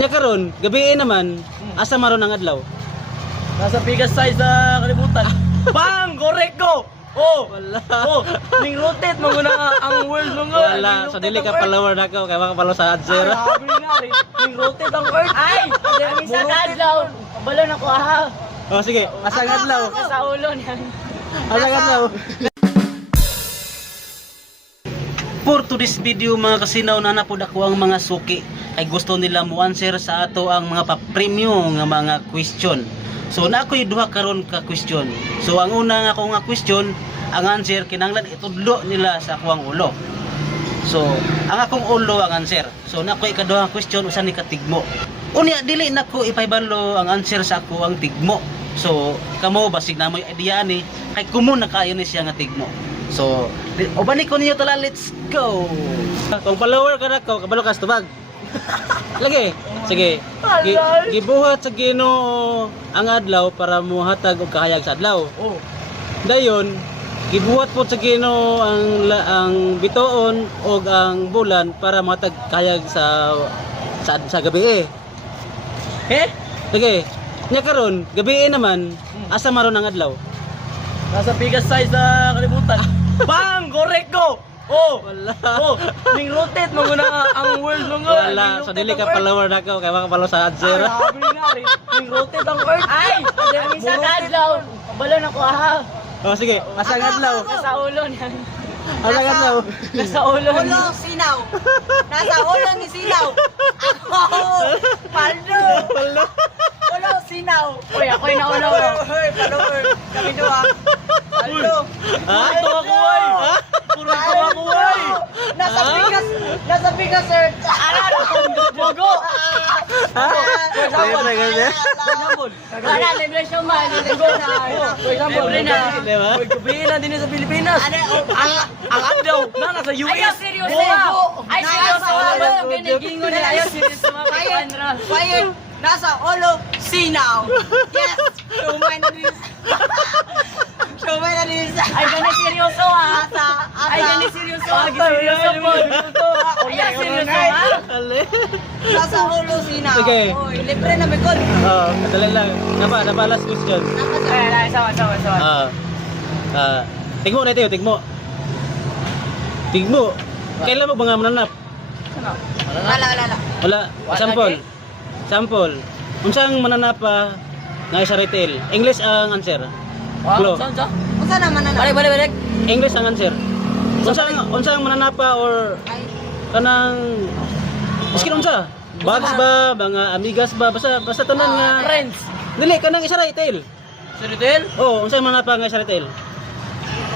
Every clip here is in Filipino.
Nya karon, gabi naman, asa maron ang adlaw? Nasa biggest size sa kalibutan. Bang! Correct ko! Oh! Wala. Oh! Ning rotate mo na ang world mo nga. Wala, so dili ka follower na ko, kaya maka follow sa answer. Sabi nga rin. Ning rotate ang earth. Ay! Ang isa kadlaw. Balon ako ha. Oh sige, asa ang adlaw? Sa ulo niyan. Asa ang adlaw? For today's video mga kasinaw, na napod ako ang mga suki ay gusto nila mo answer sa ato ang mga pa-premium nga mga question. So na ako'y duha karon ka question. So ang una nga ako nga question, ang answer kinahanglan itudlo nila sa akong ulo. So ang akong ulo ang answer. So na ako'y ikaduha nga question usa ni katigmo. Unya dili nako ipaybalo ang answer sa ako ang tigmo. So kamo basig na mo'y idea ni kay kumo na kaayo ni siya nga tigmo. So ubani ko ninyo tala, let's go. Kung follower ka na ko, kabalo ka sa tubag. Lagi. Sige. Gibuhat sa Ginoo ang adlaw para muhatag og kahayag sa adlaw. Oh. Dayon, gibuhat po sa Ginoo ang bituon og ang bulan para muhatag kahayag sa gabi. Eh? Sige. Nya karon, gabi naman, asa maron ang adlaw? Nasa biggest size sa kalibutan. Bang! Correct ko! Oh! Wala. Oh! Ning rotate mo na ang world mo nga. Wala, so dili ka follower na ko, kaya maka follow sa answer. Sabi nga rin. Ning rotate ang earth. Ay! Ang isa kadlaw. Balon ako ha. Oh sige, asa ang adlaw? Sa ulo niyan. Asa ang adlaw? Sa ulo Ulo, niyan. sinaw. Nasa ulo ni sinaw. Ako, paldo. Ulo, sinaw. Uy, ako'y nauna ko. Hoy, follower. Kami dua. Paldo. Ha? Ito ako ay! Puro ito ako ay! Nasa bigas, sir. Bogo! Libre ganyan. Wala, libre siya man. For example, Libre na. Di ba? gabi na din sa Pilipinas. Ang adlaw na nasa Ayaw, US. seryoso Boa. ha. Ay, seryoso ha. Nasa Ba't ginagingon na? Ayaw, seryoso ha. Quiet. Nasa ulo, sinaw. Yes. Shumay na din. Shumay na din sa... Ay, gani seryoso ha. Ay, gani seryoso ha. Seryoso po. Ay, seryoso ha. Ali. Nasa ulo, sinaw. Sige. Oy, libre na may gold. Oh, madali lang. Napa last question. Ay, sama. Tigmo na ito, tigmo. Tigmo. Kailan mo ba nga mananap? Wala. Wala. Sample. Unsang mananapa nga isa retail? English ang answer. Klo. Unsa naman na? Balik. English ang answer. Unsang mananapa or Ay, kanang miskin unsa? Bugs ba, mga amigas ba, basta tanan nga. Friends. Dili kanang isa retail. Sa retail? Oh, unsang mananapa nga isa retail?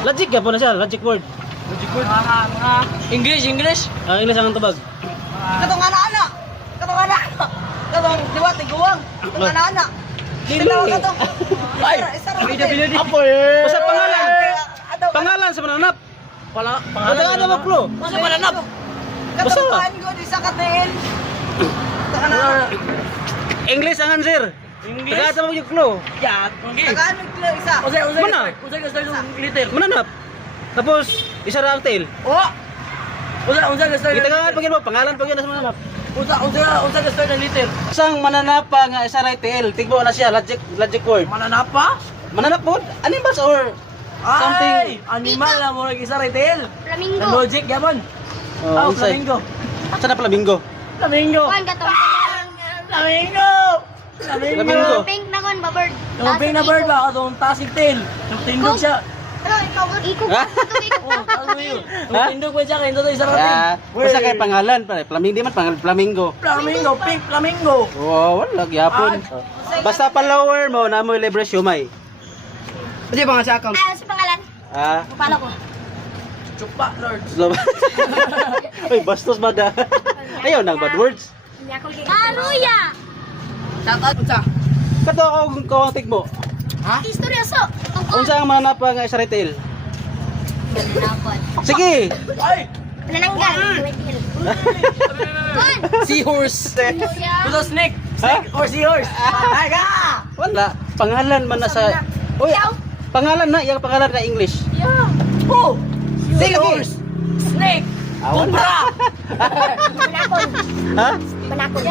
Logic ka po na siya, logic word. English. English ang tubag. katong ana-ana. Katong diwat iguwang. Katong ana-ana. Dili. Katong. Ay! Isa ra. Pinili. Basta pangalan. Pangalan sa mananap. Pangalan ano mo klo? Sa mananap. Basta. Katong kuan ko di sa katel. Ana. English ang answer. English. Tagada mo yung klo. Yat. Okay. Tagalog lang isa. Mana? Mana? Usa yung glitter. Mananap. Tapos isa ra ang tail. Oh! Usa yung Gitagaan pag mo pangalan pag yun sa mananap. Usa yung glitter. Isang mananapa nga isa ra tail. Tigbo na siya logic word. Mananapa? Mananap po? Animals or Ay! something? Animal na mo isa retail. Flamingo. Sa logic gabon. Oh, unsay? Flamingo. Sa na flamingo. Flamingo. Kuan katong Flamingo. Flamingo. pink na kon ba bird? Yung pink na bird ba? Itong tasig tail. Yung tindog siya. Pero ikaw iko Ha? Oh, ano yun? Yung Ha? tindog ba siya? Kaya ito isa Ah, rating. basta kay pangalan pa. Flamingo di man pangalan flamingo. Flamingo. Pink flamingo. Oh, wala gyapon. Basta follower mo na mo libre siomay. Pwede ba nga sa account? Ano si pangalan? Ah, Palo ko. Chupa, Lord. slow. Oy, bastos ba da? Ayaw nang bad words. Aruya. Shoutout sa. Kato ako kung tigmo. Istoryoso. Unsa ang mananapa nga isa retail? Napon. Sige. Ay! Nananggal. Kon. Seahorse. Ito snake. Ha? Or seahorse. Ay ka! Wala. Pangalan man na sa... Uy, pangalan na. Yung pangalan na English. Yeah. Oh! Sige. Seahorse. Snake. Ah, wala. Cobra. Napon. Ha? Manakon.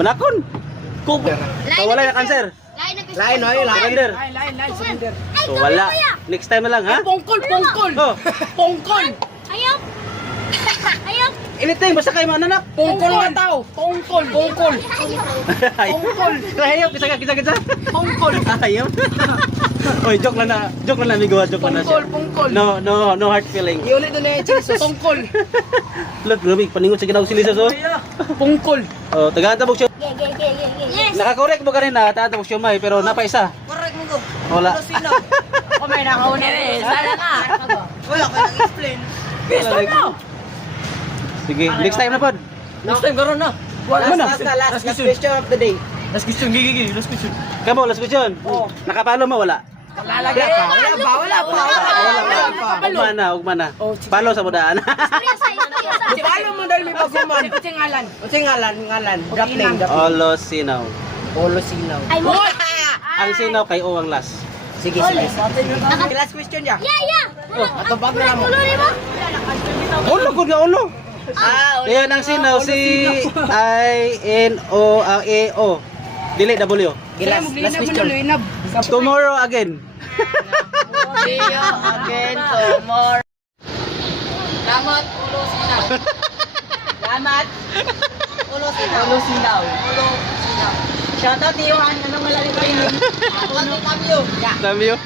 Banakon. Kubo. So, wala na cancer. Lain, Surrender. Lain, surrender. So, wala. Next time na lang, ha? Pungkol. Oh, Pungkol. Ayaw! Ayaw! anything, basta kayo mga anak. Pungkol nga tao. Pungkol. Pungkol. Ayaw, kisa. Pungkol. Ayaw. Oy, joke lang na, amigo. Joke lang na siya. Pungkol. No hard feeling. Iulit doon na Jesus. Pungkol. Look, lumig, paningon sa ginaw silisas, oh. Pungkol. Oh, tagaan tabog siya. Yes! Nakakorek mo kanina, tatabog siya may, pero napa isa. Correct mo ko. Wala. Ulo sinaw. Ako may nakauna rin. Sana ka. Wala ka nag-explain. Sige, next time na pod. Next time karon na. Ano na? Last question of the day. Last question, gigi, last question. Kamo, last question. Nakapalo mo, wala? Lalagay ka. Wala pa. Ugma na. Palo sa mudaan. Palo mo dahil may paguman. Utsing ngalan. Drop name. Olo sinaw. Polo sinaw. Ay, mo! Ang sinaw kay Owang Las. Sige. Last question ya. Yeah! Ato ba na mo? Ulo rin mo? Ulo, good nga ulo. Yan ang sinaw, si I-N-O-A-O. Dili, W. Last question. Tomorrow again. See you again tomorrow. Salamat, ulo sinaw. Salamat. Ulo sinaw. Polo sinaw. Ulo sinaw. Shoutout ni Johan. Anong malalim kayo? Ako lang yung kamyo. Dami yun.